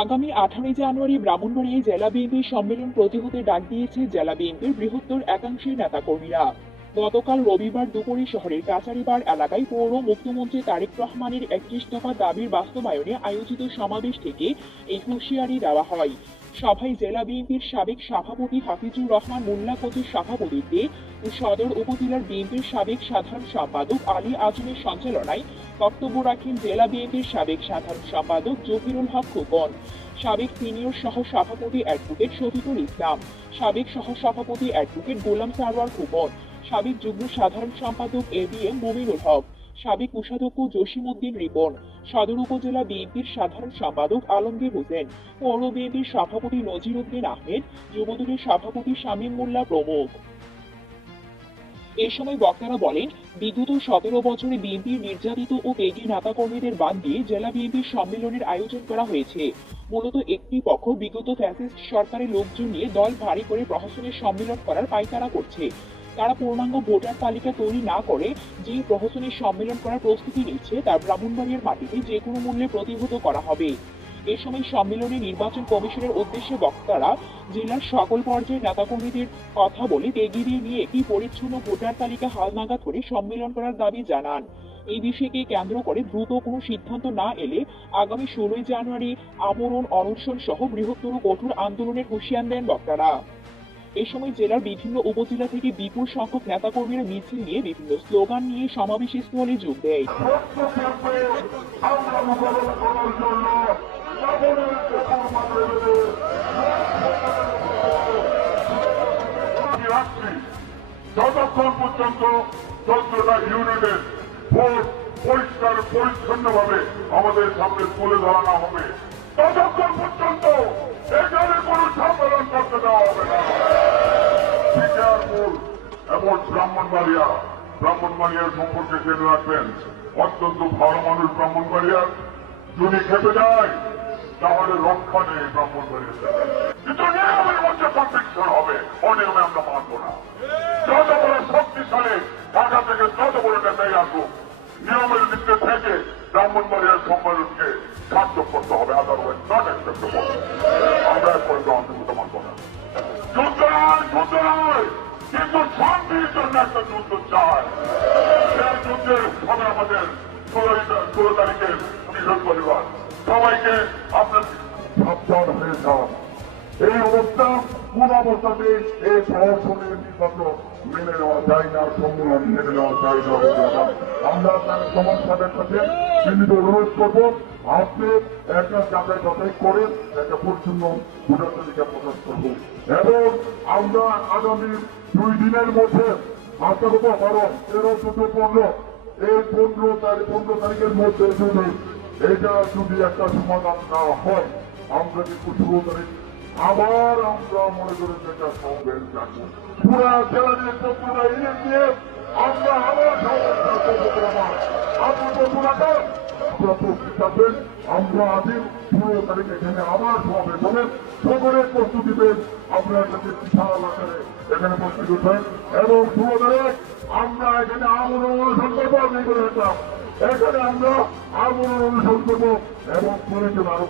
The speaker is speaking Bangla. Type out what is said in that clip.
আগামী আঠারোই জানুয়ারি ব্রাহ্মণবাড়িয়ায় জেলা বিএনপির সম্মেলন প্রতিহতে ডাক দিয়েছে জেলা বিএনপির বৃহত্তর একাংশের নেতাকর্মীরা। গতকাল রবিবার দুপুরে শহরের কাচারিবাড় এলাকায় পৌর মুখ্যমন্ত্রী তারেক রহমানের একত্রিশ দফা দাবির বাস্তবায়নে আয়োজিত সমাবেশ থেকে এই হুঁশিয়ারি দেওয়া হয়। সভায় জেলা বিএনপির সাবেক সভাপতি হাফিজুর রহমান, মোল্লা কোচের সভাপতিত্বে ও সদর উপজেলার বিএনপির সাবেক সাধারণ সম্পাদক আলী আজমের সঞ্চালনায় বক্তব্য রাখেন জেলা বিএনপির সাবেক সাধারণ সম্পাদক জহিরুল হক খোকন, সাবেক সিনিয়র সহ সভাপতি অ্যাডভোকেট শফিকুল ইসলাম, সাবেক সহ সভাপতি অ্যাডভোকেট গোলাম সারওয়ার খোকন, সাবেক যুগ্ম সাধারণ সম্পাদক A B M Mominul Haque সাবেক কোষাধ্যক্ষ জসিমউদ্দিন রিপন, সদর উপজেলা বিএনপির সাধারণ সম্পাদক আলমগীর হোসেন, পৌর বিএনপির সভাপতি নজির উদ্দিন আহমেদ, যুবদলের সভাপতি শামীম মোল্লা প্রমুখ। এ সময় বক্তারা বলেন, বিগত সতেরো বছরে বিএনপির নির্যাতিত ও পেগি নেতাকর্মীদের বাদ দিয়ে জেলা বিএনপির সম্মেলনের আয়োজন করা হয়েছে। মূলত একটি পক্ষ বিগত ফ্যাসিস্ট সরকারের লোকজন নিয়ে দল ভারী করে প্রহসনের সম্মেলন করার পায়তারা করছে। তারা পূর্ণাঙ্গ ভোটার তালিকা তৈরি না করে যে প্রহসনের সম্মেলন করার প্রস্তুতি নিচ্ছে, তার ব্রাহ্মণবাড়িয়ার মাটিতে যে কোনো মূল্যে প্রতিহত করা হবে। এ সময় সম্মেলনে নির্বাচন কমিশনের উদ্দেশ্যে বক্তারা জেলার সকল পর্যায়ের নেতাকর্মীদের কথা বলে তেগিয়ে নিয়ে একটি পরিচ্ছন্ন ভোটার তালিকা হালনাগাদ করে সম্মেলন করার দাবি জানান। এই বিষয়কে কেন্দ্র করে দ্রুত কোনো সিদ্ধান্ত না এলে আগামী ষোলোই জানুয়ারি আমরণ অনশন সহ বৃহত্তর কঠোর আন্দোলনের হুঁশিয়ার দেন বক্তারা। এ সময় জেলার বিভিন্ন উপজেলা থেকে বিপুল সংখ্যক নেতাকর্মীরা মিছিল নিয়ে বিভিন্ন স্লোগান নিয়ে সমাবেশ স্থলে যোগ দেয়। যতক্ষণ পর্যন্ত চন্দ্রটা ইউনিটের ভোট পরিষ্কার পরিচ্ছন্নভাবে আমাদের সামনে তুলে ধরা না হবে, ততক্ষণ পর্যন্ত এবং ব্রাহ্মণবাড়িয়া। ব্রাহ্মণবাড়িয়ার সম্পর্কে জেনে রাখবেন, অত্যন্ত ভালো মানুষ ব্রাহ্মণবাড়িয়ার যদি খেপে যায়, তাহলে রক্ষা নেই ব্রাহ্মণবাড়িয়াতে কিন্তু মধ্যে কনভিকশন হবে, অনিয়মে আমরা মানব না। যত বড় শক্তিশালী ঢাকা থেকে যত বড় নেতাই আসুক, নিয়মের দিকে থেকে ব্রাহ্মণবাড়িয়ার সম্মেলনকে সার্থক করতে হবে আদারওয়াইজ নট অ্যাকসেপ্টেবল একটা যুদ্ধ চায় সেই যুদ্ধের হবে আমাদের ষোলো তারিখের বৃহস্পতিবার সবাইকে আপনার হয়ে যান। এই অবস্থা কোন অবস্থাতে এই প্রহসনের নির্বাচন মেনে নেওয়া যায় না, সম্মেলন মেনে নেওয়া যায় না আমরা তার সমস্যাদের সাথে চিহ্নিত অনুরোধ করব, আপনি একটা যাচাই করে একটা পরিচ্ছন্ন ভোটার তালিকা প্রকাশ করব এবং আমরা আগামী দুই দিনের মধ্যে আশা করব বারো তেরো চোদ্দ পনেরো এই পনেরো তারিখ পনেরো তারিখের মধ্যে যদি এটা যদি একটা সমাধান না হয়, আমরা কিন্তু ষোলো তারিখ আবার আমরা মনে করি এটা সমাবেশ রাখব পুরা জেলা নিয়ে পুরা ইয়ে আমরা আবার সমাবেশ ডাকবো আমার বন্ধুরা আপনারা প্রস্তুত থাকবেন আমরা আজ পনেরো তারিখ এখানে আবার সকলের প্রস্তুতিতে আপনার কাছে বিশাল এখানে প্রস্তুত হন এবং তারিখ, আমরা এখানে আমরণ অনুসরণ করব এখানে আমরা আমরণ অনুসরণ করব এবং প্রয়োজন আরও